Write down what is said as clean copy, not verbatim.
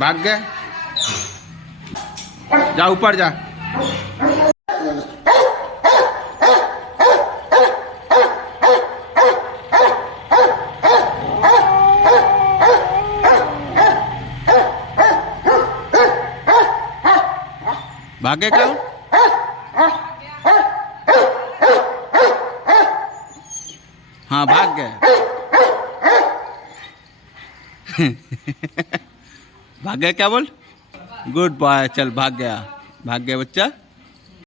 भाग गए। जा ऊपर जा। भागे क्यों? हाँ भाग गए। भाग गया क्या बोल? Good boy. चल भाग गया, भाग गया बच्चा।